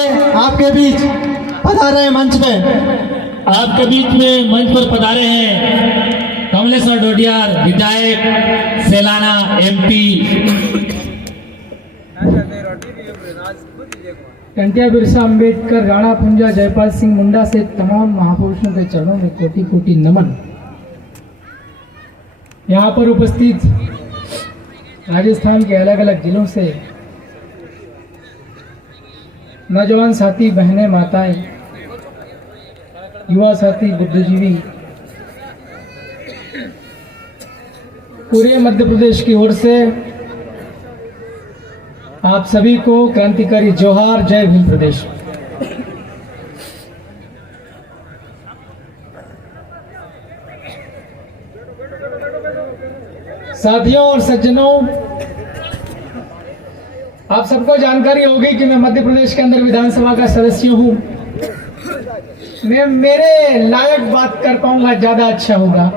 आपके बीच पधारे हैं मंच पे। आपके बीच में मंच पर पधारे हैं कमलेश्वर डोडियार, विधायक सेलाना, एमपी। टंटिया बिरसा अंबेडकर, राणा पुंजा, जयपाल सिंह मुंडा से तमाम महापुरुषों के चरणों में कोटि कोटि नमन। यहाँ पर उपस्थित राजस्थान के अलग अलग जिलों से नौजवान साथी, बहनें, माताएं, युवा साथी, बुद्धिजीवी, पूरे मध्य प्रदेश की ओर से आप सभी को क्रांतिकारी जोहार। जय भीम प्रदेश। साथियों और सज्जनों, आप सबको जानकारी होगी कि मैं मध्य प्रदेश के अंदर विधानसभा का सदस्य हूं। मैं मेरे लायक बात कर पाऊंगा ज्यादा अच्छा होगा,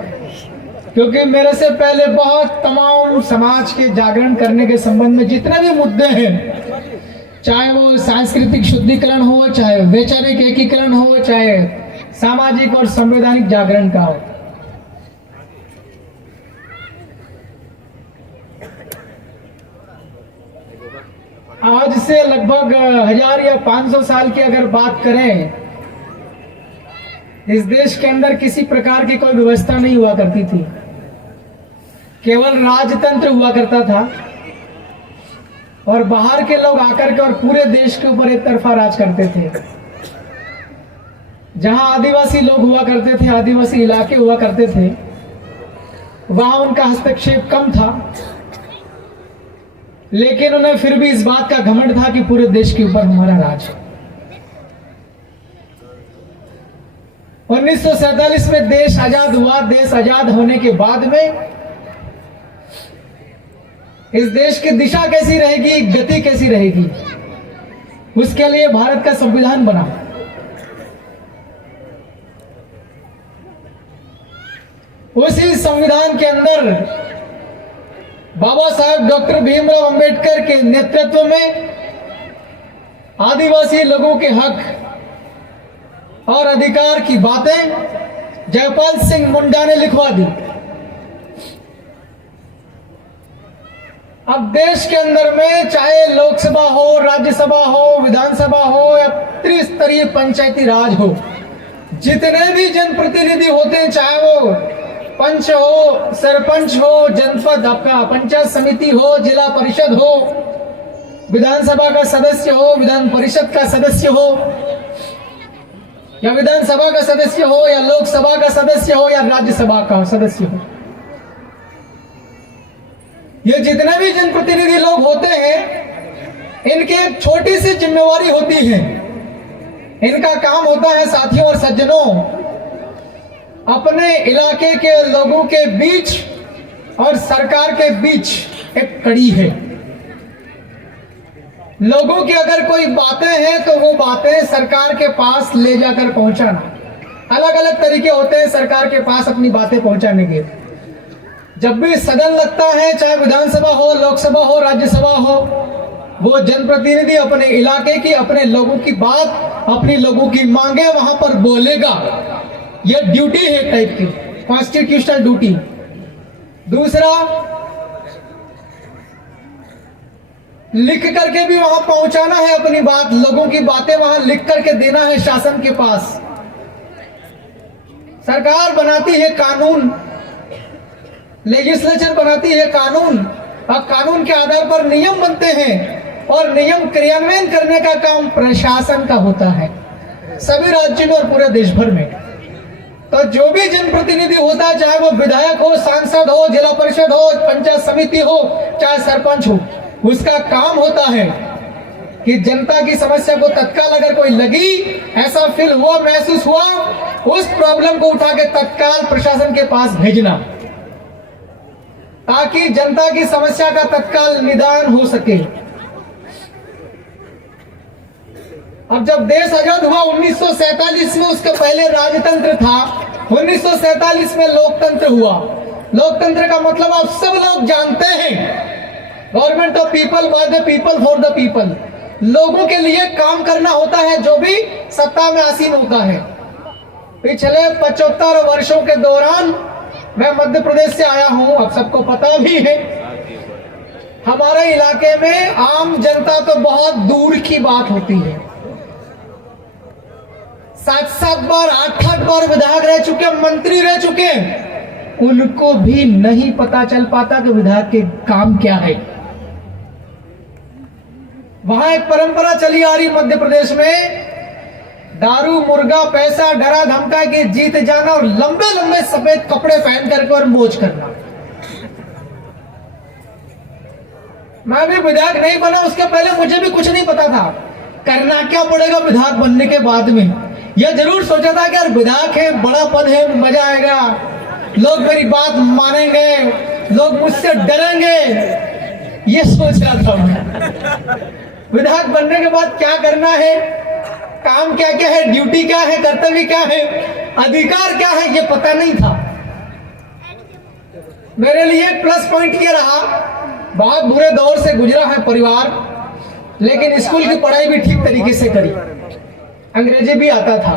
क्योंकि मेरे से पहले बहुत तमाम समाज के जागरण करने के संबंध में जितने भी मुद्दे हैं, चाहे वो सांस्कृतिक शुद्धिकरण हो, चाहे वैचारिक एकीकरण हो, चाहे सामाजिक और संवैधानिक जागरण का हो, आज से लगभग 1000 या 500 साल की अगर बात करें, इस देश के अंदर किसी प्रकार की कोई व्यवस्था नहीं हुआ करती थी। केवल राजतंत्र हुआ करता था और बाहर के लोग आकर के और पूरे देश के ऊपर एक तरफा राज करते थे। जहां आदिवासी लोग हुआ करते थे, आदिवासी इलाके हुआ करते थे, वहां उनका हस्तक्षेप कम था, लेकिन उन्हें फिर भी इस बात का घमंड था कि पूरे देश के ऊपर हमारा राज है। 1947 में देश आजाद हुआ। देश आजाद होने के बाद में इस देश की दिशा कैसी रहेगी, गति कैसी रहेगी, उसके लिए भारत का संविधान बना। उसी संविधान के अंदर बाबा साहेब डॉक्टर भीमराव अंबेडकर के नेतृत्व में आदिवासी लोगों के हक और अधिकार की बातें जयपाल सिंह मुंडा ने लिखवा दी। अब देश के अंदर में चाहे लोकसभा हो, राज्यसभा हो, विधानसभा हो या त्रिस्तरीय पंचायती राज हो, जितने भी जनप्रतिनिधि होते हैं, चाहे वो पंच हो, सरपंच हो, जनपद आपका पंचायत समिति हो, जिला परिषद हो, विधानसभा का सदस्य हो, विधान परिषद का सदस्य हो, या विधानसभा का सदस्य हो, या लोकसभा का सदस्य हो, या राज्यसभा का सदस्य हो, ये जितने भी जनप्रतिनिधि लोग होते हैं, इनकी एक छोटी सी जिम्मेवारी होती है। इनका काम होता है साथियों और सज्जनों, अपने इलाके के लोगों के बीच और सरकार के बीच एक कड़ी है। लोगों की अगर कोई बातें हैं तो वो बातें सरकार के पास ले जाकर पहुंचाना। अलग अलग तरीके होते हैं सरकार के पास अपनी बातें पहुंचाने के। जब भी सदन लगता है, चाहे विधानसभा हो, लोकसभा हो, राज्यसभा हो, वो जनप्रतिनिधि अपने इलाके की, अपने लोगों की बात, अपनी लोगों की मांगे वहां पर बोलेगा। ये ड्यूटी है टाइप की, कॉन्स्टिट्यूशनल ड्यूटी। दूसरा, लिख करके भी वहां पहुंचाना है अपनी बात, लोगों की बातें वहां लिख करके देना है शासन के पास। सरकार बनाती है कानून, लेजिस्लेचर बनाती है कानून, और कानून के आधार पर नियम बनते हैं और नियम क्रियान्वयन करने का काम प्रशासन का होता है सभी राज्यों में और पूरे देश भर में। तो जो भी जनप्रतिनिधि होता है, चाहे वो विधायक हो, सांसद हो, जिला परिषद हो, पंचायत समिति हो, चाहे सरपंच हो, उसका काम होता है कि जनता की समस्या को तत्काल अगर कोई लगी, ऐसा फील हुआ, महसूस हुआ, उस प्रॉब्लम को उठा के तत्काल प्रशासन के पास भेजना, ताकि जनता की समस्या का तत्काल निदान हो सके। अब जब देश आजाद हुआ 1947 में, उसके पहले राजतंत्र था। 1947 में लोकतंत्र हुआ। लोकतंत्र का मतलब आप सब लोग जानते हैं, government of people, by the people, for the people. लोगों के लिए काम करना होता है जो भी सत्ता में आसीन होता है। पिछले 75 वर्षों के दौरान मैं मध्य प्रदेश से आया हूं, अब सबको पता भी है। हमारे इलाके में आम जनता तो बहुत दूर की बात होती है। 7-7 बार 8-8 बार विधायक रह चुके, मंत्री रह चुके, उनको भी नहीं पता चल पाता कि विधायक के काम क्या है। वहां एक परंपरा चली आ रही मध्य प्रदेश में, दारू मुर्गा पैसा डरा धमका के जीत जाना और लंबे लंबे सफेद कपड़े पहन करके और मौज करना। मैं भी विधायक नहीं बना, उसके पहले मुझे भी कुछ नहीं पता था करना क्या पड़ेगा विधायक बनने के बाद में। यह जरूर सोचा था कि यार विधायक है, बड़ा पद है, मजा आएगा, लोग मेरी बात मानेंगे, लोग मुझसे डरेंगे, ये सोच रहा था मैं। विधायक बनने के बाद क्या करना है, काम क्या क्या है, ड्यूटी क्या है, कर्तव्य क्या है, अधिकार क्या है, ये पता नहीं था। मेरे लिए प्लस पॉइंट ये रहा, बहुत बुरे दौर से गुजरा है परिवार, लेकिन स्कूल की पढ़ाई भी ठीक तरीके से करी, अंग्रेजी भी आता था।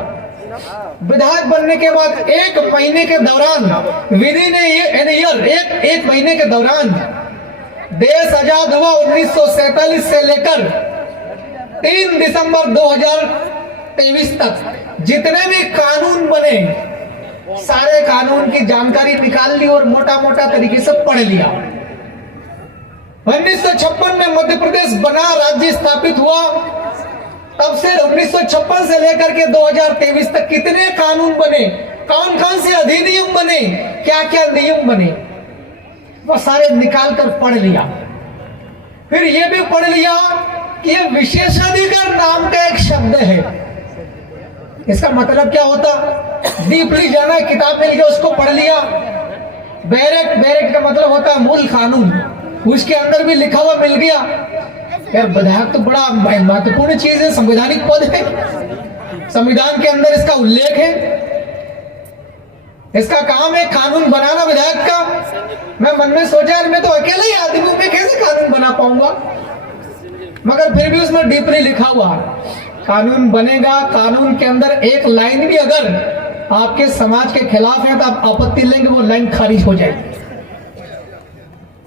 विधायक बनने के बाद एक महीने के दौरान, विदिन एन ईयर, एक महीने के दौरान देश आजाद हुआ 1947 से लेकर 3 दिसंबर 2023 तक जितने भी कानून बने सारे कानून की जानकारी निकाल ली और मोटा मोटा तरीके से पढ़ लिया। 1956 में मध्य प्रदेश बना, राज्य स्थापित हुआ। तब से 1956 से लेकर के 2023 तक कितने कानून बने, कौन कौन से अधिनियम बने, क्या क्या नियम बने, वो सारे निकाल कर पढ़ लिया। फिर ये भी पढ़ लिया कि ये विशेषाधिकार नाम का एक शब्द है, इसका मतलब क्या होता, डीपली जाना, किताब में लिखा उसको पढ़ लिया। बैरेक्ट का मतलब होता है मूल कानून, उसके अंदर भी लिखा हुआ मिल गया। यार विधायक तो बड़ा महत्वपूर्ण चीज है, संवैधानिक पद है, संविधान के अंदर इसका उल्लेख है, इसका काम है कानून बनाना विधायक का। मैं मन में सोचा यार मैं तो अकेले ही आदमी हूं, मैं कैसे कानून बना पाऊंगा, मगर फिर भी उसमें डीपली लिखा हुआ कानून बनेगा। कानून के अंदर एक लाइन भी अगर आपके समाज के खिलाफ है तो आप आपत्ति लेंगे, वो लाइन खारिज हो जाएगी।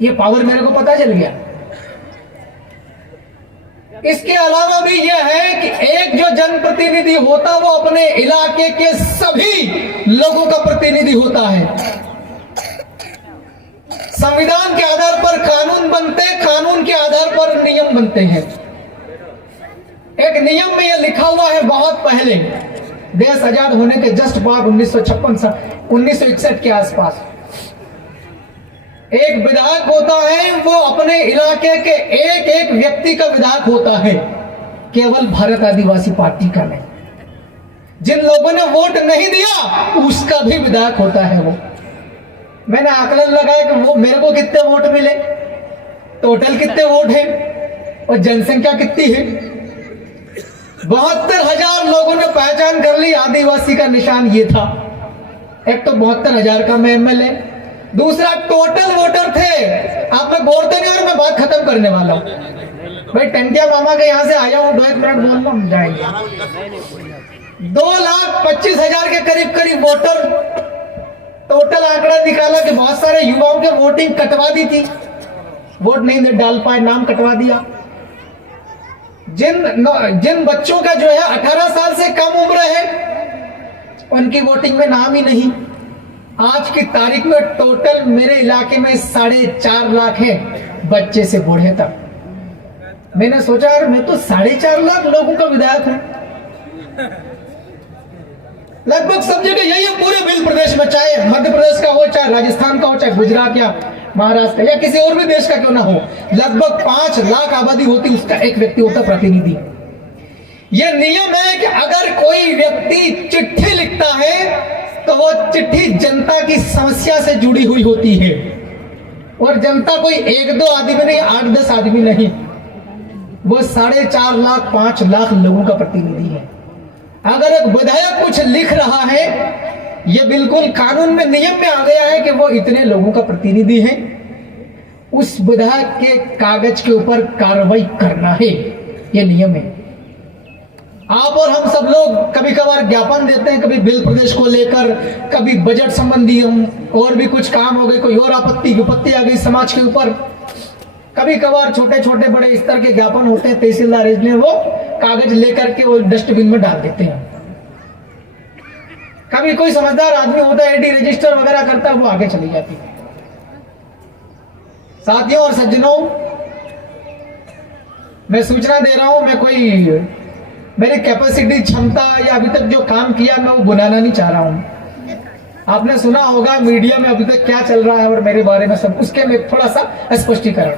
ये पावर मेरे को पता चल गया। इसके अलावा भी यह है कि एक जो जनप्रतिनिधि होता वो अपने इलाके के सभी लोगों का प्रतिनिधि होता है। संविधान के आधार पर कानून बनते, कानून के आधार पर नियम बनते हैं। एक नियम में यह लिखा हुआ है, बहुत पहले देश आजाद होने के जस्ट बाद 1961 के आसपास एक विधायक होता है, वो अपने इलाके के एक एक व्यक्ति का विधायक होता है, केवल भारत आदिवासी पार्टी का नहीं। जिन लोगों ने वोट नहीं दिया उसका भी विधायक होता है वो। मैंने आकलन लगाया कि वो मेरे को कितने वोट मिले, टोटल कितने वोट हैं और जनसंख्या कितनी है। 72,000 लोगों ने पहचान कर ली, आदिवासी का निशान ये था। एक तो 72,000 का मैं एमएलए, दूसरा टोटल वोटर थे। आप में बोलते नहीं और मैं बात खत्म करने वाला हूं भाई। टंटिया मामा के यहां से आया हूं, 2 मिनट बोलना, हम जाएंगे। 2,25,000 के करीब वोटर, टोटल आंकड़ा निकाला कि बहुत सारे युवाओं के वोटिंग कटवा दी थी, वोट नहीं डाल पाए, नाम कटवा दिया। जिन बच्चों का जो है 18 साल से कम उम्र है उनकी वोटिंग में नाम ही नहीं। आज की तारीख में टोटल मेरे इलाके में 4.5 लाख है, बच्चे से बूढ़े तक। मैंने सोचा यार मैं तो 4.5 लाख लोगों का विधायक हूं। लगभग सब जगह यही है पूरे बिल प्रदेश में, चाहे मध्य प्रदेश का हो, चाहे राजस्थान का हो, चाहे गुजरात या महाराष्ट्र या किसी और भी देश का क्यों ना हो, लगभग 5 लाख आबादी होती, उसका एक व्यक्ति होता प्रतिनिधि। यह नियम है कि अगर कोई व्यक्ति चिट्ठी लिखता है तो वो चिट्ठी जनता की समस्या से जुड़ी हुई होती है, और जनता कोई 1-2 आदमी नहीं, 8-10 आदमी नहीं, वो 4.5 लाख 5 लाख लोगों का प्रतिनिधि है। अगर एक विधायक कुछ लिख रहा है, ये बिल्कुल कानून में, नियम में आ गया है कि वो इतने लोगों का प्रतिनिधि है, उस विधायक के कागज के ऊपर कार्रवाई करना है। ये नियम है। आप और हम सब लोग कभी कभार ज्ञापन देते हैं, कभी बिल प्रदेश को लेकर, कभी बजट संबंधी हम और भी कुछ काम हो गए, कोई और आपत्ति विपत्ति आ गई समाज के ऊपर, कभी कभार छोटे छोटे बड़े स्तर के ज्ञापन होते हैं, तहसीलदार ने वो कागज लेकर के वो डस्टबिन में डाल देते हैं। कभी कोई समझदार आदमी होता है, एडी रजिस्टर वगैरह करता है, वो आगे चली जाती है। साथियों और सज्जनों, मैं सूचना दे रहा हूं, मैं कोई मेरी कैपेसिटी क्षमता या अभी तक जो काम किया मैं वो बुलाना नहीं चाह रहा हूं। आपने सुना होगा मीडिया में अभी तक क्या चल रहा है और मेरे बारे में सब, उसके में थोड़ा सा स्पष्टीकरण।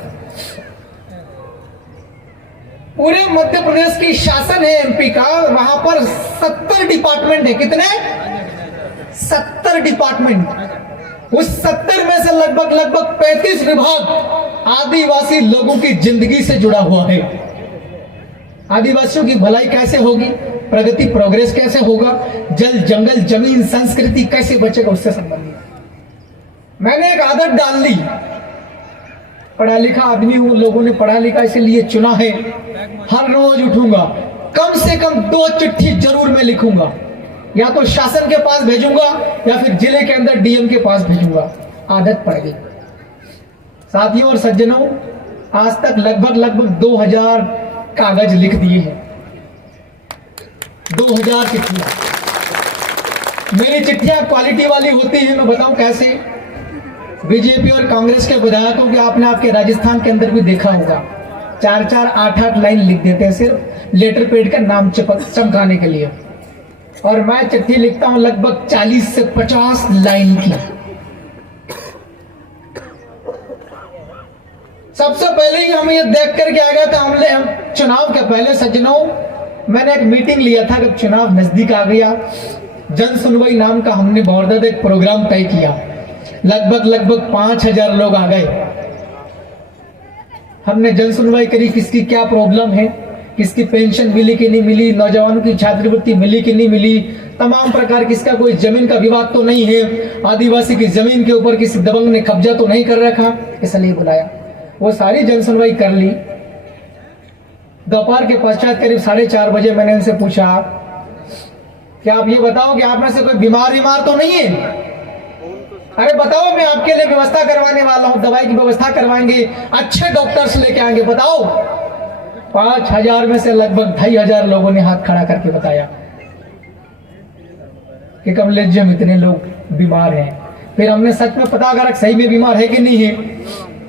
पूरे मध्य प्रदेश की शासन है एमपी का, वहां पर 70 डिपार्टमेंट है। कितने? 70 डिपार्टमेंट। उस 70 में से लगभग 35 विभाग आदिवासी लोगों की जिंदगी से जुड़ा हुआ है। आदिवासियों की भलाई कैसे होगी, प्रगति प्रोग्रेस कैसे होगा, जल जंगल जमीन संस्कृति कैसे बचेगा, उससे संबंधित मैंने एक आदत डाल ली। पढ़ा लिखा आदमी हूं, लोगों ने पढ़ा लिखा इसलिए चुना है। हर रोज उठूंगा, कम से कम 2 चिट्ठी जरूर मैं लिखूंगा, या तो शासन के पास भेजूंगा या फिर जिले के अंदर डीएम के पास भेजूंगा। आदत पड़ गई। साथियों और सज्जनों, आज तक लगभग 2000 कागज लिख दिए हैं। 2000 चिट्ठियां। मेरी चिट्ठियां क्वालिटी वाली होती है, मैं बताऊं कैसे। बीजेपी और कांग्रेस के विधायकों के आपने आपके राजस्थान के अंदर भी देखा होगा, 4-4, 8-8 लाइन लिख देते हैं सिर्फ लेटर पेड का नाम चमकाने के लिए। और मैं चिट्ठी लिखता हूं लगभग 40 से 50 लाइन की। सबसे पहले ही हम ये देख करके आ गए थे, हम चुनाव के पहले सज्जनों, मैंने एक मीटिंग लिया था जब चुनाव नजदीक आ गया। जन सुनवाई नाम का हमने बहुत एक प्रोग्राम तय किया। लगभग 5000 लोग आ गए। हमने जन सुनवाई करी, किसकी क्या प्रॉब्लम है, किसकी पेंशन मिली कि नहीं मिली, नौजवानों की छात्रवृत्ति मिली कि नहीं मिली, तमाम प्रकार, किसका कोई जमीन का विवाद तो नहीं है, आदिवासी की जमीन के ऊपर किसी दबंग ने कब्जा तो नहीं कर रखा, इसलिए बुलाया। वो सारी जन सुनवाई कर ली। दोपहर के पश्चात करीब 4:30 बजे मैंने उनसे पूछा, क्या आप ये बताओ कि आप में से कोई बीमार तो नहीं है? अरे बताओ, मैं आपके लिए व्यवस्था करवाने वाला हूं, दवाई की व्यवस्था करवाएंगे, अच्छे डॉक्टर्स लेके आएंगे, बताओ। 5000 में से लगभग 2500 लोगों ने हाथ खड़ा करके बताया कि कमलेश जी हम इतने लोग बीमार हैं। फिर हमने सच में पता करा सही में बीमार है कि नहीं है।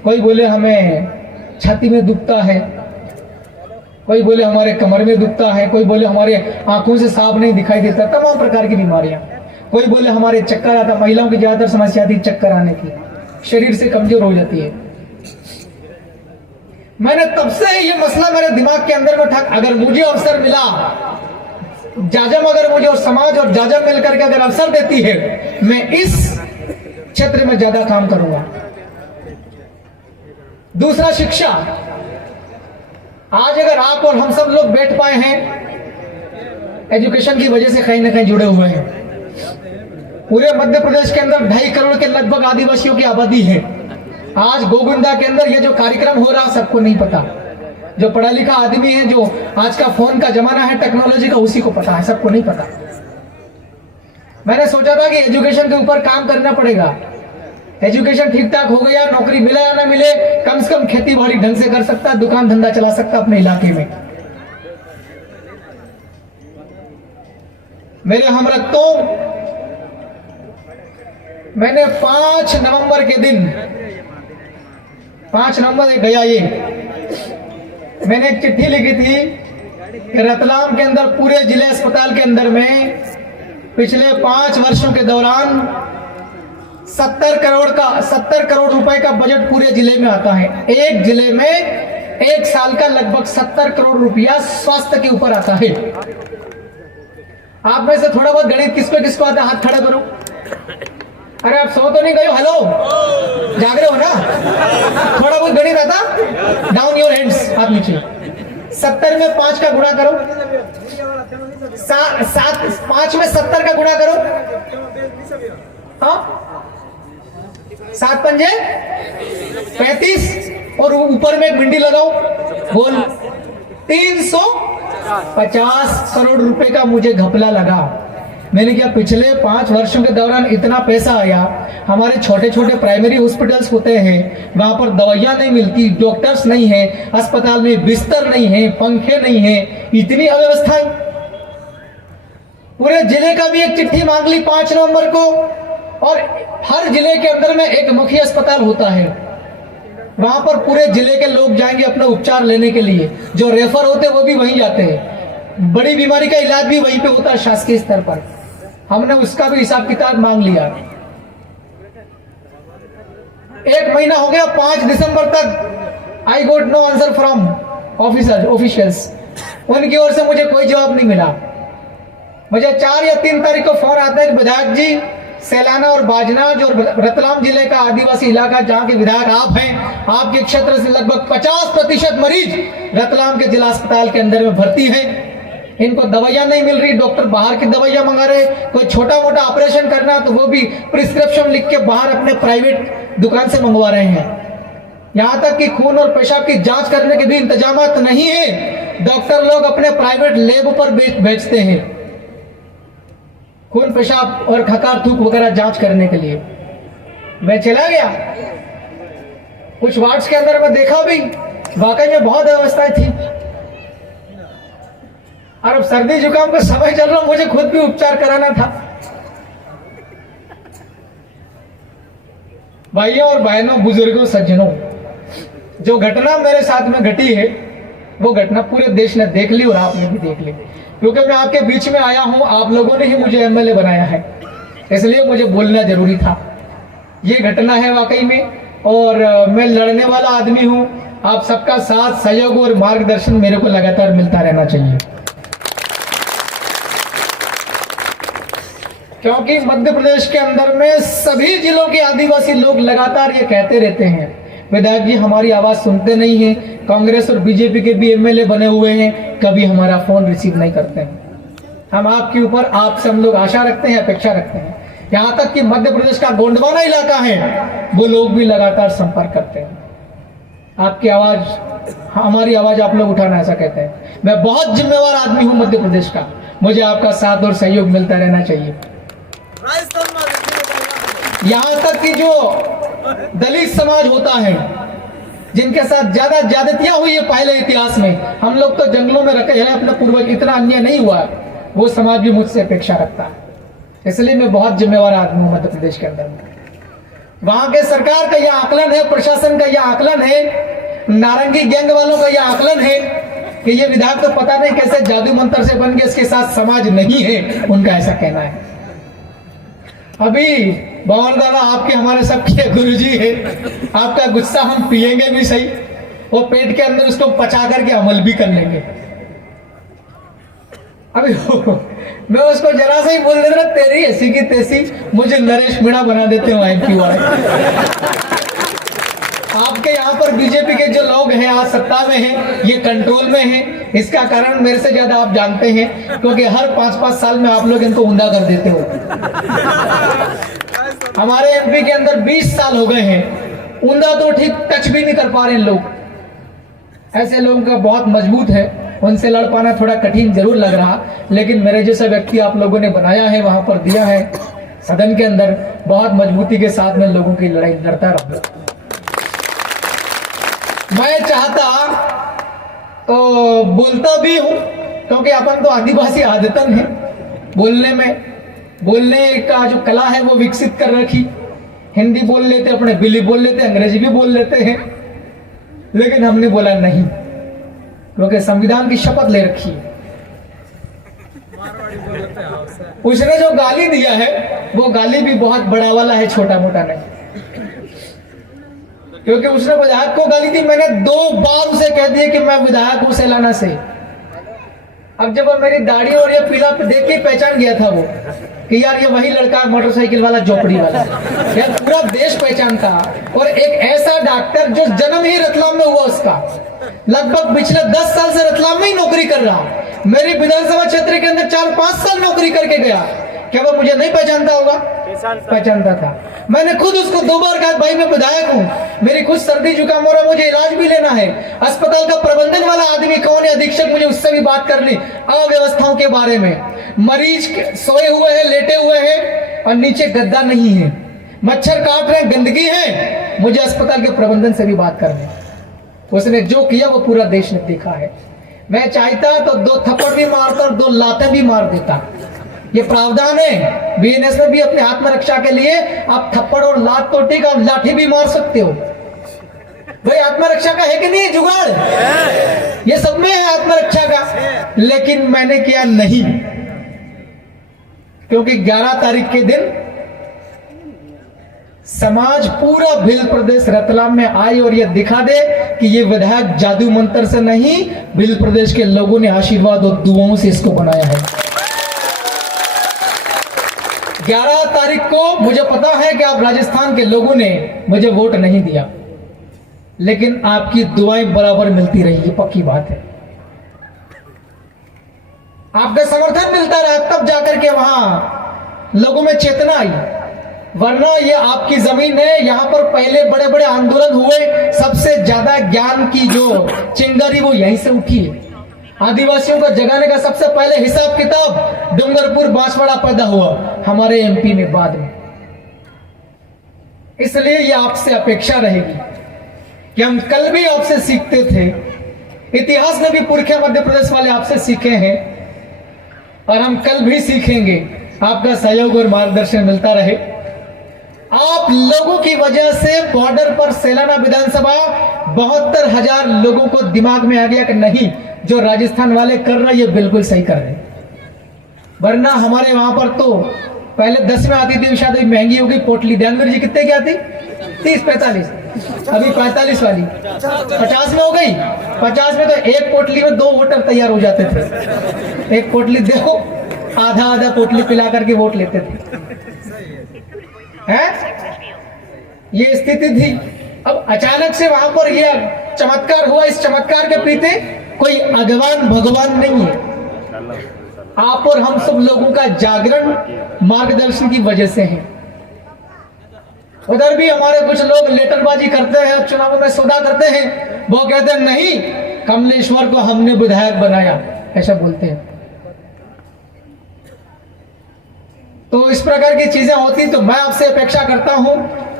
कोई बोले हमें छाती में दुखता है, कोई बोले हमारे कमर में दुखता है, कोई बोले हमारे आंखों से साफ नहीं दिखाई देता, तमाम प्रकार की बीमारियां। कोई बोले हमारे चक्कर आता, महिलाओं की ज्यादातर समस्या थी चक्कर आने की, शरीर से कमजोर हो जाती है। मैंने तब से ये मसला मेरे दिमाग के अंदर में था, अगर मुझे अवसर मिला, जाजम अगर मुझे और समाज और जाजम मिलकर के अगर अवसर देती है, मैं इस क्षेत्र में ज्यादा काम करूंगा। दूसरा, शिक्षा। आज अगर आप और हम सब लोग बैठ पाए हैं, एजुकेशन की वजह से कहीं ना कहीं जुड़े हुए हैं। पूरे मध्य प्रदेश के अंदर 2.5 करोड़ के लगभग आदिवासियों की आबादी है। आज गोविंदा के अंदर ये जो कार्यक्रम हो रहा है सबको नहीं पता। जो पढ़ा लिखा आदमी है, जो आज का फोन का जमाना है, टेक्नोलॉजी का, उसी को पता है, सबको नहीं पता। मैंने सोचा था कि एजुकेशन के ऊपर काम करना पड़ेगा। एजुकेशन ठीक ठाक हो गया, नौकरी मिले या ना मिले, कम से कम खेती बाड़ी ढंग से कर सकता, दुकान धंधा चला सकता अपने इलाके में। मेरे हमरक्तों, मैंने 5 नवंबर के दिन, 5 नवंबर गया ये, मैंने एक चिट्ठी लिखी थी कि रतलाम के अंदर पूरे जिले अस्पताल के अंदर में पिछले 5 वर्षों के दौरान 70 करोड़ रुपए का बजट पूरे जिले में आता है। एक जिले में 1 साल का लगभग 70 करोड़ रुपया स्वास्थ्य के ऊपर आता है। आप में से थोड़ा बहुत गणित किसको आता है? हाथ खड़ा करो। अरे आप सो तो नहीं गए हो? हेलो, जाग रहे हो ना? थोड़ा बहुत गणित आता? डाउन योर हैंड्स, हाथ नीचे। 70 में 5 का गुणा करो, 5 में 70 का गुणा करो, हाँ, 7 पंजे 35 और ऊपर में एक भिंडी लगाओ, बोल 350 करोड़ रुपए का मुझे घपला लगा। मैंने क्या पिछले 5 वर्षों के दौरान इतना पैसा आया। हमारे छोटे छोटे प्राइमरी हॉस्पिटल्स होते हैं, वहां पर दवाइयां नहीं मिलती, डॉक्टर्स नहीं है, अस्पताल में बिस्तर नहीं है, पंखे नहीं है, इतनी अव्यवस्थाएं। पूरे जिले का भी एक चिट्ठी मांग ली 5 नवंबर को, और हर जिले के अंदर में एक मुख्य अस्पताल होता है, वहां पर पूरे जिले के लोग जाएंगे अपना उपचार लेने के लिए। जो रेफर होते हैं वो भी वहीं जाते हैं, बड़ी बीमारी का इलाज भी वहीं पे होता है शासकीय स्तर पर। हमने उसका भी हिसाब किताब मांग लिया। 1 महीना हो गया, 5 दिसंबर तक आई गोट नो आंसर फ्रॉम ऑफिशियल्स। उनकी ओर से मुझे कोई जवाब नहीं मिला। मुझे 4 या 3 तारीख को फोन आता है कि विधायक जी, सैलाना और बाजना जो रतलाम जिले का आदिवासी इलाका जहां के विधायक आप हैं, आपके क्षेत्र से लगभग 50% मरीज रतलाम के जिला अस्पताल के अंदर में भर्ती हैं। इनको दवाइयां नहीं मिल रही, डॉक्टर बाहर की दवाइयां मंगा रहे। कोई छोटा मोटा ऑपरेशन करना तो वो भी प्रिस्क्रिप्शन लिख के बाहर अपने प्राइवेट दुकान से मंगवा रहे हैं। यहां तक कि खून और पेशाब की जांच करने के भी इंतजाम नहीं है। डॉक्टर लोग अपने प्राइवेट लैब पर भेजते हैं खून पेशाब और खकार थूक वगैरह जांच करने के लिए। मैं चला गया कुछ वार्ड्स के अंदर, मैं देखा भी वाकई में बहुत अव्यवस्थाएं थी। और अब सर्दी जुकाम का समय चल रहा, मुझे खुद भी उपचार कराना था। भाइयों और बहनों, बुजुर्गों, सज्जनों, जो घटना मेरे साथ में घटी है वो घटना पूरे देश ने देख ली और आपने भी देख ली। क्योंकि मैं आपके बीच में आया हूं, आप लोगों ने ही मुझे एमएलए बनाया है, इसलिए मुझे बोलना जरूरी था। ये घटना है वाकई में, और मैं लड़ने वाला आदमी हूं। आप सबका साथ, सहयोग और मार्गदर्शन मेरे को लगातार मिलता रहना चाहिए, क्योंकि मध्य प्रदेश के अंदर में सभी जिलों के आदिवासी लोग लगातार ये कहते रहते हैं, विधायक जी हमारी आवाज सुनते नहीं है। कांग्रेस और बीजेपी के भी एमएलए बने हुए हैं, कभी हमारा फोन रिसीव नहीं करते हैं। हम आपके ऊपर, आपसे हम लोग आशा रखते हैं, अपेक्षा रखते हैं। यहाँ तक कि मध्य प्रदेश का गोंडवाना इलाका है, वो लोग भी लगातार संपर्क करते हैं। आपकी आवाज, हमारी आवाज आप लोग उठाना, ऐसा कहते हैं। मैं बहुत जिम्मेवार आदमी हूँ मध्य प्रदेश का, मुझे आपका साथ और सहयोग मिलता रहना चाहिए। यहाँ तक कि जो दलित समाज होता है, जिनके साथ ज्यादा ज्यादतियां हुई है पहले इतिहास में, हम लोग तो जंगलों में रखे हैं, अपने पूर्वज, इतना अन्याय नहीं हुआ, वो समाज भी मुझसे अपेक्षा रखता है। इसलिए मैं बहुत जिम्मेवार आदमी हूँ मध्य प्रदेश के अंदर। वहां के सरकार का यह आकलन है, प्रशासन का यह आकलन है, नारंगी गैंग वालों का यह आकलन है कि ये विधायक तो पता नहीं कैसे जादू मंत्र से बन गए, इसके साथ समाज नहीं है, उनका ऐसा कहना है। अभी भवन दादा आपके हमारे सबके गुरुजी है, आपका गुस्सा हम पिएंगे भी सही, वो पेट के अंदर उसको पचा करके अमल भी कर लेंगे। अभी मैं उसको जरा सा ही बोल देता, तेरी ऐसी की तैसी, मुझे नरेश मीणा बना देते हो एमपी वाले। आपके यहाँ पर बीजेपी के जो लोग हैं आज सत्ता में हैं, ये कंट्रोल में हैं, इसका कारण मेरे से ज्यादा आप जानते हैं, क्योंकि हर 5-5 साल में आप लोग इनको उंधा कर देते हो। हमारे एमपी के अंदर 20 साल हो गए हैं, उंधा तो ठीक टच भी नहीं कर पा रहे हैं लोग। ऐसे लोगों का बहुत मजबूत है, उनसे लड़ पाना थोड़ा कठिन जरूर लग रहा, लेकिन मेरे जैसा व्यक्ति आप लोगों ने बनाया है, वहां पर दिया है सदन के अंदर, बहुत मजबूती के साथ में लोगों की लड़ाई लड़ता रहूंगा। मैं चाहता तो बोलता भी हूं, क्योंकि अपन तो आदिवासी आदतन है, बोलने का जो कला है वो विकसित कर रखी। हिंदी बोल लेते, अपने बिली बोल लेते, अंग्रेजी भी बोल लेते हैं, लेकिन हमने बोला नहीं, क्योंकि संविधान की शपथ ले रखी है। उसने जो गाली दिया है वो गाली भी बहुत बड़ा वाला है, छोटा मोटा नहीं, क्योंकि उसने विधायक को गाली दी। मैंने 2 बार उसे कह दिया कि मैं विधायक हूं सैलाना से। अब जब वो मेरी दाढ़ी और ये पीला देख के पहचान गया था वो कि यार ये वही लड़का मोटरसाइकिल वाला, झोपड़ी वाला, यार पूरा देश पहचानता। और एक ऐसा डॉक्टर जो जन्म ही रतलाम में हुआ, उसका लगभग पिछले 10 साल से रतलाम में ही नौकरी कर रहा। मेरी विधानसभा क्षेत्र के अंदर 4-5 साल नौकरी करके गया, क्या वो मुझे नहीं पहचानता होगा? पहचानता था। मैंने खुद उसको 2 बार कहा, भाई मैं विधायक हूँ, मेरी खुद सर्दी जुकाम हो रहा, मुझे इलाज भी लेना है। अस्पताल का प्रबंधन वाला आदमी कौन है, अधीक्षक, मुझे उससे भी बात करनी अव्यवस्थाओं के बारे में। मरीज सोए हुए हैं, लेटे हुए हैं और नीचे गद्दा नहीं है, मच्छर काट रहे, गंदगी है, मुझे अस्पताल के प्रबंधन से भी बात करनी। उसने जो किया वो पूरा देश ने देखा है। मैं चाहता तो 2 थप्पड़ भी मारता और 2 लातें भी मार देता। ये प्रावधान है बीएनएस में भी, अपने आत्मरक्षा के लिए आप थप्पड़ और लात तो ठीक, आप लाठी भी मार सकते हो। भाई आत्मरक्षा का है कि नहीं जुगाड़? ये सब में है आत्मरक्षा का, लेकिन मैंने किया नहीं, क्योंकि 11 तारीख के दिन समाज पूरा भील प्रदेश रतलाम में आई और यह दिखा दे कि ये विधायक जादू मंत्र से नहीं, भील प्रदेश के लोगों ने आशीर्वाद और दुआओं से इसको बनाया है। 11 तारीख को मुझे पता है कि आप राजस्थान के लोगों ने मुझे वोट नहीं दिया, लेकिन आपकी दुआएं बराबर मिलती रही, ये पक्की बात है। आपका समर्थन मिलता रहा, तब जाकर के वहां लोगों में चेतना आई, वरना ये आपकी जमीन है। यहां पर पहले बड़े बड़े आंदोलन हुए, सबसे ज्यादा ज्ञान की जो चिंगारी वो यहीं से उठी है। आदिवासियों को जगाने का सबसे पहले हिसाब किताब डूंगरपुर बांसवाड़ा पैदा हुआ हमारे एमपी में बाद में। इसलिए ये आपसे अपेक्षा रहेगी कि हम कल भी आपसे सीखते थे, इतिहास में भी पुरखे मध्य प्रदेश वाले आपसे सीखे हैं और हम कल भी सीखेंगे। आपका सहयोग और मार्गदर्शन मिलता रहे। आप लोगों की वजह से बॉर्डर पर सेलाना विधानसभा 72,000 लोगों को दिमाग में आ गया कि नहीं, जो राजस्थान वाले कर रहे ये बिल्कुल सही कर रहे। वरना हमारे वहां पर तो पहले 10 में आती थी, शायद महंगी होगी पोटली। ध्यानवीर जी कितने की आती? 30-45, अभी 45 वाली 50 में हो गई। 50 में तो एक पोटली में 2 वोटर तैयार हो जाते थे। एक पोटली देखो, आधा आधा पोटली पिला करके वोट लेते थे, है? ये स्थिति थी। अब अचानक से वहां पर यह चमत्कार हुआ। इस चमत्कार के पीछे कोई अगवान भगवान नहीं है, आप और हम सब लोगों का जागरण मार्गदर्शन की वजह से है। उधर भी हमारे कुछ लोग लेटरबाजी करते हैं, चुनावों में सौदा करते हैं, वो कहते हैं नहीं कमलेश्वर को हमने विधायक बनाया, ऐसा बोलते हैं। तो इस प्रकार की चीजें होती, तो मैं आपसे अपेक्षा करता हूं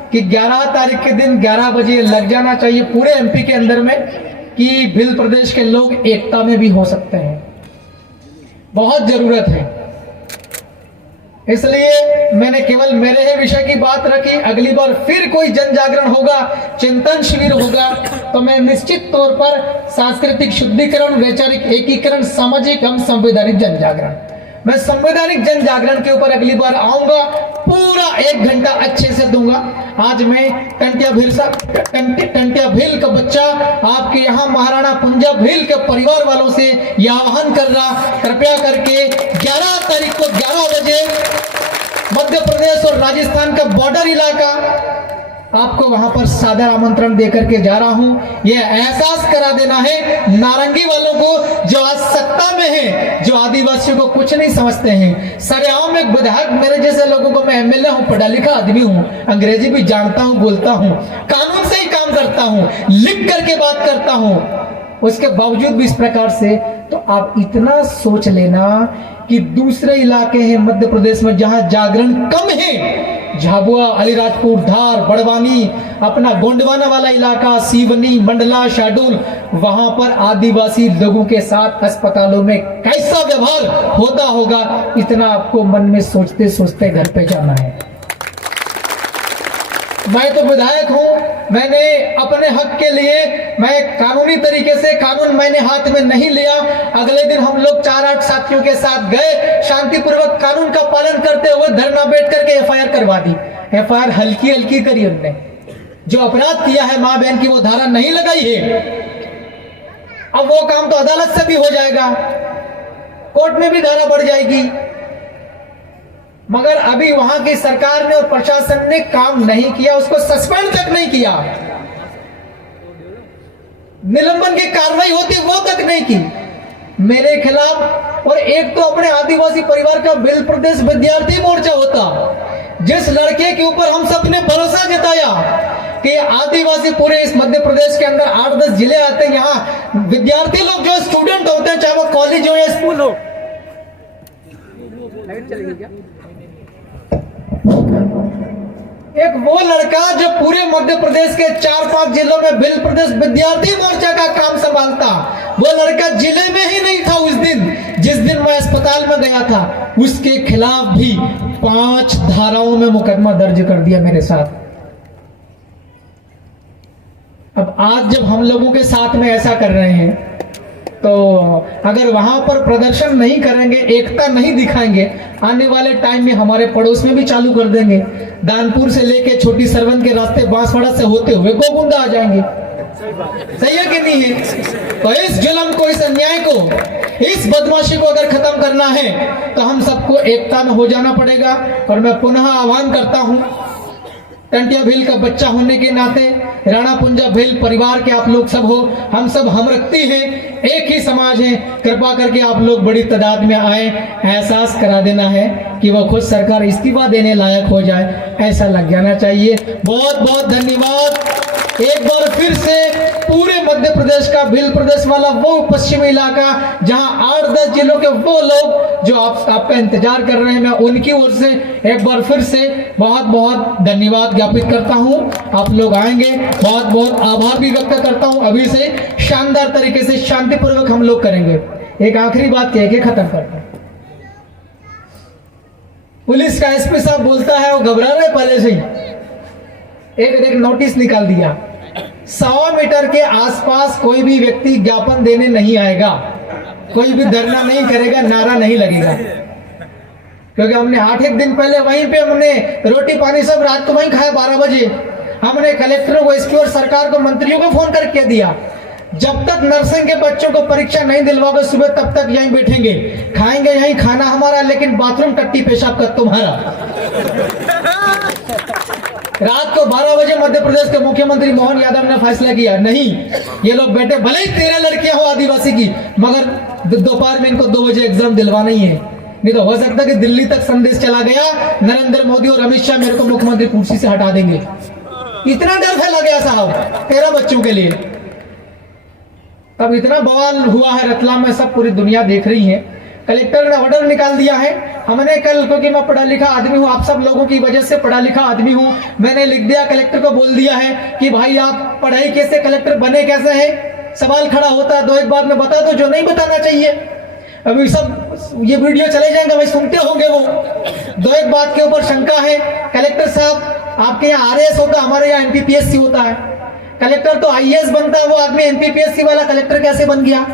कि 11 तारीख के दिन 11 बजे लग जाना चाहिए पूरे एमपी के अंदर में, कि भील प्रदेश के लोग एकता में भी हो सकते हैं। बहुत जरूरत है। इसलिए मैंने केवल मेरे ही विषय की बात रखी। अगली बार फिर कोई जन जागरण होगा, चिंतन शिविर होगा, तो मैं निश्चित तौर पर सांस्कृतिक शुद्धिकरण, वैचारिक एकीकरण, सामाजिक एवं संवैधानिक जन जागरण, मैं संवैधानिक जन जागरण के ऊपर अगली बार आऊंगा, पूरा 1 घंटा अच्छे से दूंगा। आज मैं टंटिया भील का बच्चा आपके यहाँ महाराणा पुंजा भील के परिवार वालों से यह आह्वान कर रहा, कृपया करके 11 तारीख को 11 बजे मध्य प्रदेश और राजस्थान का बॉर्डर इलाका, आपको वहां पर सादर आमंत्रण देकर के जा रहा हूं। यह एहसास करा देना है नारंगी वालों को, जो आज सत्ता में है, जो आदिवासियों को कुछ नहीं समझते हैं। सरेआम एक विधायक मेरे जैसे लोगों को, मैं एमएलए हूं, पढ़ा लिखा आदमी हूं, अंग्रेजी भी जानता हूं, बोलता हूं, कानून से ही काम करता हूं, लिख करके बात करता हूं, उसके बावजूद भी इस प्रकार से, तो आप इतना सोच लेना कि दूसरे इलाके हैं मध्य प्रदेश में जहां जागरण कम है, झाबुआ, अलीराजपुर, धार, बड़वानी, अपना गोंडवाना वाला इलाका, सीवनी, मंडला, शाहडोल, वहां पर आदिवासी लोगों के साथ अस्पतालों में कैसा व्यवहार होता होगा, इतना आपको मन में सोचते सोचते घर पे जाना है। मैं तो विधायक हूं, मैंने अपने हक के लिए, मैं कानूनी तरीके से, कानून मैंने हाथ में नहीं लिया। अगले दिन हम लोग 4-8 साथियों के साथ गए, शांतिपूर्वक कानून का पालन करते हुए धरना बैठ करके एफआईआर करवा दी। एफआईआर हल्की हल्की करी हमने, जो अपराध किया है मां बहन की वो धारा नहीं लगाई है। अब वो काम तो अदालत से भी हो जाएगा, कोर्ट में भी धारा बढ़ जाएगी, मगर अभी वहां की सरकार ने और प्रशासन ने काम नहीं किया, उसको सस्पेंड तक नहीं किया, निलंबन की कार्रवाई होती वो तक नहीं की। मेरे खिलाफ और एक तो अपने आदिवासी परिवार का बिल प्रदेश विद्यार्थी मोर्चा होता, जिस लड़के के ऊपर हम सब ने भरोसा जताया कि आदिवासी पूरे इस मध्य प्रदेश के अंदर 8-10 जिले आते हैं, यहाँ विद्यार्थी लोग जो स्टूडेंट होते हैं, चाहे वो कॉलेज हो या स्कूल हो। एक वो लड़का जो पूरे मध्य प्रदेश के 4-5 जिलों में बिल प्रदेश विद्यार्थी मोर्चा का काम संभालता, वो लड़का जिले में ही नहीं था उस दिन जिस दिन मैं अस्पताल में गया था। उसके खिलाफ भी 5 धाराओं में मुकदमा दर्ज कर दिया मेरे साथ। अब आज जब हम लोगों के साथ में ऐसा कर रहे हैं, तो अगर वहां पर प्रदर्शन नहीं करेंगे, एकता नहीं दिखाएंगे, आने वाले टाइम में हमारे पड़ोस में भी चालू कर देंगे। दानपुर से लेके छोटी सरवन के रास्ते बांसवाड़ा से होते हुए गोगुंडा आ जाएंगे। सही है कि नहीं है? तो इस जुल्म को, इस अन्याय को, इस बदमाशी को अगर खत्म करना है तो हम सबको एकता में हो जाना पड़ेगा। और मैं पुनः आह्वान करता हूं, टंटिया भील का बच्चा होने के नाते, राणा पुंजा भील परिवार के आप लोग सब हो, हम सब हमरक्ती हैं, एक ही समाज है। कृपा करके आप लोग बड़ी तादाद में आए, एहसास करा देना है कि वो खुद सरकार इस्तीफा देने लायक हो जाए, ऐसा लग जाना चाहिए। बहुत बहुत धन्यवाद। एक बार फिर से पूरे मध्य प्रदेश का भील प्रदेश वाला वो पश्चिमी इलाका जहां 8-10 जिलों के वो लोग जो आपका इंतजार कर रहे हैं, मैं उनकी ओर से एक बार फिर से बहुत बहुत धन्यवाद ज्ञापित करता हूं। आप लोग आएंगे, बहुत बहुत आभार भी व्यक्त करता हूं। अभी से शानदार तरीके से शांतिपूर्वक हम लोग करेंगे। एक आखिरी बात कह के खत्म करते हैं। पुलिस का एसपी साहब बोलता है, वो घबरा रहे पहले से ही, एक नोटिस निकाल दिया, 100 मीटर के आसपास कोई भी व्यक्ति ज्ञापन देने नहीं आएगा, कोई भी धरना नहीं करेगा, नारा नहीं लगेगा। क्योंकि हमने 8 दिन पहले वहीं पे हमने रोटी पानी सब रात को वहीं खाया 12 बजे। हमने कलेक्टरों को, एसपी और सरकार को, मंत्रियों को फोन करके दिया, जब तक नर्सिंग के बच्चों को परीक्षा नहीं दिलवाओगे सुबह, तब तक यहीं बैठेंगे, खाएंगे यहीं खाना हमारा, लेकिन बाथरूम टट्टी पेशाब कर तुम्हारा। रात को 12 बजे मध्य प्रदेश के मुख्यमंत्री मोहन यादव ने फैसला किया, नहीं, ये लोग बैठे, भले ही 13 लड़कियां हो आदिवासी की, मगर दोपहर में इनको 2 बजे एग्जाम दिलवाना ही है। नहीं तो हो सकता है कि दिल्ली तक संदेश चला गया, नरेंद्र मोदी और अमित शाह मेरे को मुख्यमंत्री कुर्सी से हटा देंगे। इतना डर फैला गया साहब 13 बच्चों के लिए। तब इतना बवाल हुआ है रतलाम में, सब पूरी दुनिया देख रही है। कलेक्टर ने ऑर्डर निकाल दिया है। हमने कल, क्योंकि मैं पढ़ा लिखा आदमी हूँ, आप सब लोगों की वजह से पढ़ा लिखा आदमी हूँ, मैंने लिख दिया, कलेक्टर को बोल दिया है कि भाई आप पढ़ाई कैसे, कलेक्टर बने कैसे हैं, सवाल खड़ा होता है, 2-1 बात में बता दो जो नहीं बताना चाहिए। अभी सब ये वीडियो चले जाएंगे, भाई सुनते होंगे, वो 2-1 बात के ऊपर शंका है। कलेक्टर साहब आपके यहाँ RAS होता, हमारे यहाँ MPPSC होता है। कलेक्टर तो IAS बनता है, वो आदमी MPPSC वाला कलेक्टर कैसे बन गया?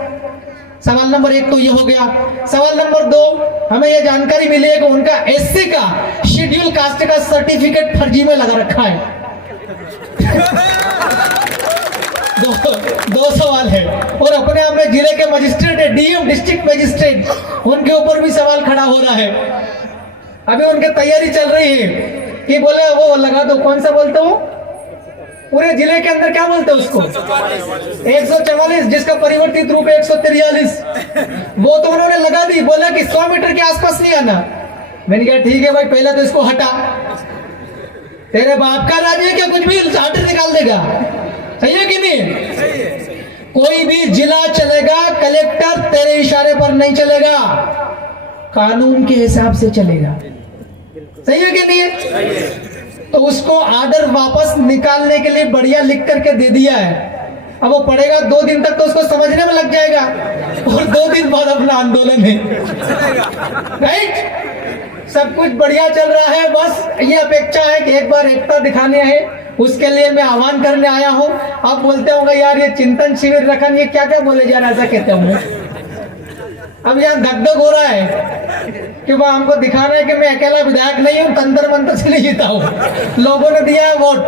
सवाल नंबर 1 तो ये हो गया। सवाल नंबर 2, हमें ये जानकारी मिली है कि उनका SC का शेड्यूल कास्ट का सर्टिफिकेट फर्जी में लगा रखा है। दो सवाल है। और अपने आप में जिले के मजिस्ट्रेट है, DM डिस्ट्रिक्ट मजिस्ट्रेट, उनके ऊपर भी सवाल खड़ा हो रहा है। अभी उनकी तैयारी चल रही है कि बोले वो लगा दो, कौन सा बोलते हो, पूरे जिले के अंदर क्या बोलते हैं उसको, 144, जिसका परिवर्तित रूप है 143, वो तो उन्होंने लगा दी, बोला कि 100 मीटर के आसपास नहीं आना। मैंने कहा ठीक है भाई, पहले तो इसको हटा, तेरे बाप का राज है क्या, कुछ भी चार्टर निकाल देगा। सही है कि नहीं? कोई भी जिला चलेगा, कलेक्टर तेरे इशारे पर नहीं चलेगा, कानून के हिसाब से चलेगा। सही है कि नहीं? तो उसको आर्डर वापस निकालने के लिए बढ़िया लिख करके दे दिया है। अब वो पढ़ेगा 2 दिन तक तो उसको समझने में लग जाएगा, और 2 दिन बाद अपना आंदोलन है। राइट? सब कुछ बढ़िया चल रहा है, बस ये अपेक्षा है कि एक बार एकता दिखाने है, उसके लिए मैं आह्वान करने आया हूँ। आप बोलते होंगे यार ये चिंतन शिविर रखा, ये क्या क्या बोले जा रहा है, ऐसा कहते होंगे। अब यहाँ धक हो रहा है कि वह हमको दिखाना है कि मैं अकेला विधायक नहीं हूँ, तंत्र मंत्र से नहीं जीता हूँ, लोगों ने दिया है वोट,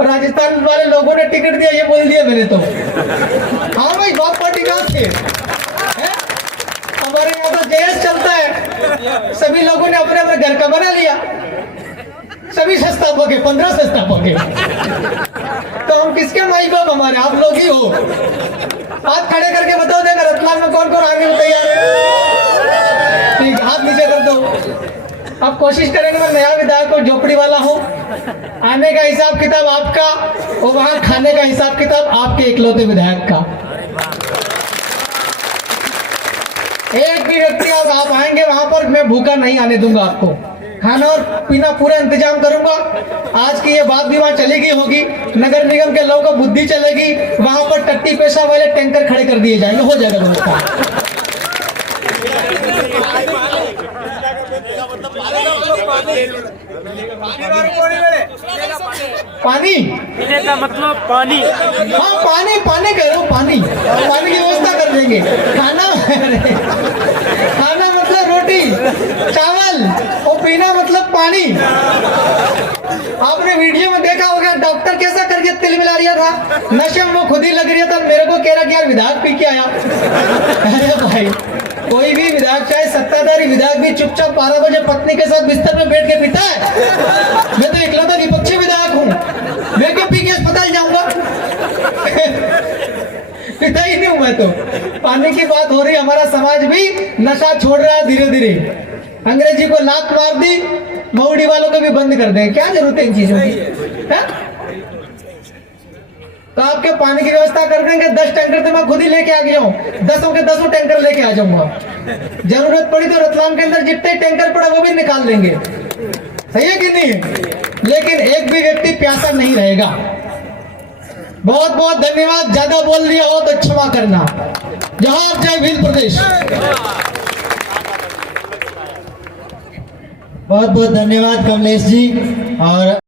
राजस्थान वाले लोगों ने टिकट दिया, ये बोल दिया मैंने तो। हाँ भाई, बाप पार्टी कहाँ थे? हमारे यहाँ तो JS चलता है, सभी लोगों ने अपने अपने घर का बना लिया, सभी संस्थापक है, 15 संस्थापक है। तो हम किसके माई बाप, हमारे आप लोग ही हो। हाथ खड़े करके बताओ देगा रतलाम में कौन कौन आने को तैयार है। हाथ नीचे कर दो। अब कोशिश करेंगे, मैं नया विधायक और झोपड़ी वाला हूँ, आने का हिसाब किताब आपका और वहां खाने का हिसाब किताब आपके इकलौते विधायक का। एक भी व्यक्ति अब आप आएंगे वहां पर मैं भूखा नहीं आने दूंगा, आपको खाना और पीना पूरा इंतजाम करूंगा। आज की ये बात भी वहां चली गई होगी, नगर निगम के लोगों को बुद्धि चलेगी, वहां पर टट्टी पेशा वाले टैंकर खड़े कर दिए जाएंगे, हो जाएगा व्यवस्था। पानी पीने का मतलब पानी। हाँ पानी, पानी कह रहा हूँ, पानी की व्यवस्था कर देंगे। खाना मतलब रोटी चावल और पीना मतलब पानी। आपने वीडियो में देखा होगा डॉक्टर कैसा करके तिल मिला रहा था, नशे में वो खुद ही लग रहा था, मेरे को कह रहा कि यार विधायक पी के आया। अरे भाई कोई भी विधायक चाहे सत्ताधारी विधायक भी चुपचाप 12 बजे पत्नी के साथ बिस्तर में बैठ के पीता है। मैं तो इकलौता विपक्षी विधायक हूँ, मैं क्यों पी के अस्पताल जाऊंगा? पिता ही नहीं हूं मैं तो। पानी की बात हो रही, हमारा समाज भी नशा छोड़ रहा है धीरे धीरे। अंग्रेजी को लात मार दी, मऊड़ी वालों को भी बंद कर दें, क्या जरूरत है इन चीजों की? है? तो आपके पानी की व्यवस्था कर देंगे। 10 टैंकर तो मैं खुद ही लेके आ गया हूँ, 10 के 10 टैंकर लेके आ जाऊंगा। जरूरत पड़ी तो रतलाम के अंदर जितने टैंकर पड़ा वो भी निकाल लेंगे, सही है कि नहीं? लेकिन एक भी व्यक्ति प्यासा नहीं रहेगा। बहुत बहुत धन्यवाद, ज्यादा बोल लिया हो तो क्षमा करना। जवाहर जय भील प्रदेश। बहुत बहुत धन्यवाद कमलेश जी। और